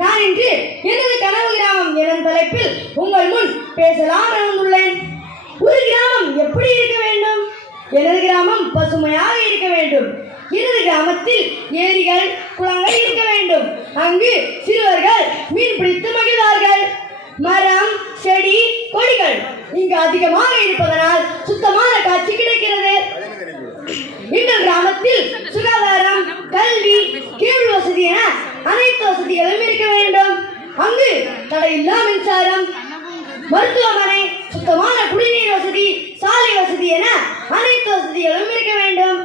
நான் இன்று எனது கனவு கிராமம் எனும் தலைப்பில் உங்கள் முன் பேசலாம் வந்துள்ளேன். ஒரு கிராமம் எப்படி இருக்க வேண்டும்? எனது கிராமம் பசுமையாக இருக்க வேண்டும். எனது கிராமத்தில் ஏரிகள், குளங்கள் இருக்க வேண்டும். அங்கு சிறுவர்கள் மீன் பிடித்து மகிழ்வார்கள். மரம், செடி, கொடிகள் இங்கு அதிகமாக இருப்பதனால் சுத்தமான காட்சி கிடைக்கிறது. எங்கள் கிராமத்தில் சுகாதாரம், கல்வி, கேள்வி வசதி என அனைத்து வசதிகளும் இருக்க வேண்டும். அங்கு தடையில்லா மின்சாரம், மருத்துவமனை, சுத்தமான குடிநீர் வசதி, சாலை வசதி என அனைத்து வசதிகளும் இருக்க வேண்டும்.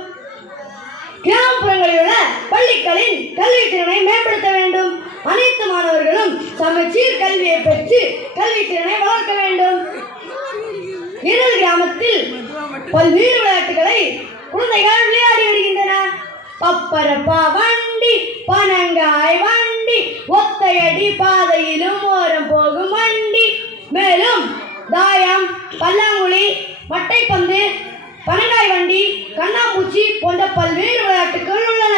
கிராமப்புறங்களில் உள்ள பள்ளிகளின் கல்வி திறனை மேம்படுத்த வேண்டும். அனைத்து மாணவர்களும் சமச்சீர் கல்வியை பெற்று கல்வி திறனை வளர்க்க வேண்டும். எனது கிராமத்தில் பல்வேறு விளையாட்டுகளை குழந்தைகள் விளையாடி வருகின்றன. பப்பரப்பா வண்டி, பனங்காய் வண்டி, ஒத்தையடி பாதையிலும் ஓரம் போகும் வண்டி, மேலும் தாயம், பல்லாங்குழி, மட்டைப்பந்து, பனங்காய் வண்டி, கண்ணாம்பூச்சி போன்ற பல்வேறு விளையாட்டுகள் உள்ளன.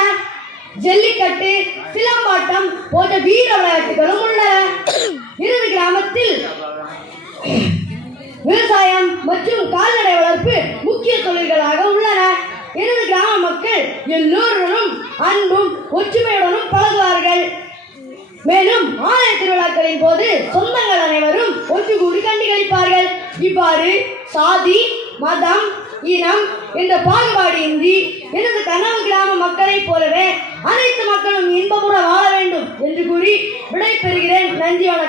ஜல்லிக்கட்டு, சிலம்பாட்டம் போன்ற வீர விளையாட்டுகளும் உள்ளன. எனது கிராமத்தில் விவசாயம் மற்றும் கால்நடை வளர்ப்பு முக்கிய தொழில்களாக உள்ளன. எனது கிராம மக்கள் எல்லோருடனும் அன்பும் ஒற்றுமையுடனும் பழகுவார்கள். மேலும் ஆலய திருவிழாக்களின் போது சொந்தங்கள் அனைவரும் ஒன்று கூடி கண்டுகளிப்பார்கள். இவ்வாறு சாதி, மதம், இனம் என்ற பாகுபாடு இன்றி எனது கனவு கிராம மக்களைப் போலவே அனைத்து மக்களும் இன்பமுற வாழ வேண்டும் என்று கூறி விடை பெறுகிறேன். நன்றி.